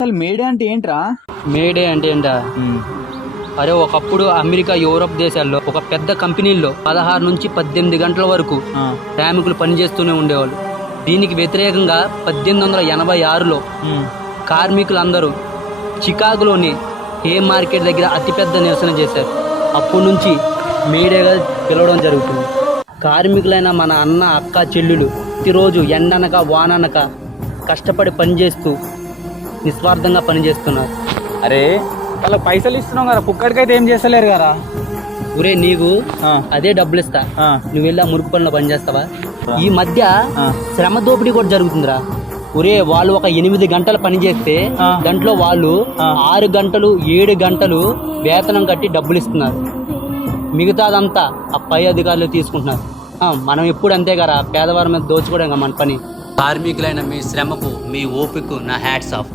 అసలు మేడే అంటే ఏంట్రా? మేడే అంటే ఏంటా? అరే ఒకప్పుడు అమెరికా, యూరోప్ దేశాల్లో ఒక పెద్ద కంపెనీల్లో 16 నుంచి 18 గంటల వరకు శ్రామికులు పనిచేస్తూనే ఉండేవాళ్ళు. దీనికి వ్యతిరేకంగా 1886లో కార్మికులందరూ చికాగోలోని హే మార్కెట్ దగ్గర అతిపెద్ద నిరసన చేశారు. అప్పటి నుంచి మేడేగా పిలవడం జరుగుతుంది. కార్మికులైన మన అన్న, అక్క, చెల్లెలు ప్రతిరోజు ఎండనక వాననక కష్టపడి పనిచేస్తూ నిస్వార్థంగా పనిచేస్తున్నారు. అరే వాళ్ళకి పైసలు ఇస్తున్నాం కదా, పుక్కడికైతే ఏం చేస్తలేరు కదా. ఒరే నీకు అదే డబ్బులు ఇస్తా, నువ్వు వెళ్ళి మురుగు పనులు పనిచేస్తావా? ఈ మధ్య శ్రమ దోపిడీ కూడా జరుగుతుందిరా. ఒరే వాళ్ళు ఒక 8 గంటలు పని చేస్తే దాంట్లో వాళ్ళు 6 గంటలు 7 గంటలు వేతనం కట్టి డబ్బులు ఇస్తున్నారు. మిగతాదంతా ఆ పై అధికారులు తీసుకుంటున్నారు. మనం ఎప్పుడు అంతే కదా, పేదవారి మీద దోచుకోవడం మన పని. కార్మికులైన మీ శ్రమకు, మీ ఓపికకు నా హ్యాట్స్ ఆఫ్.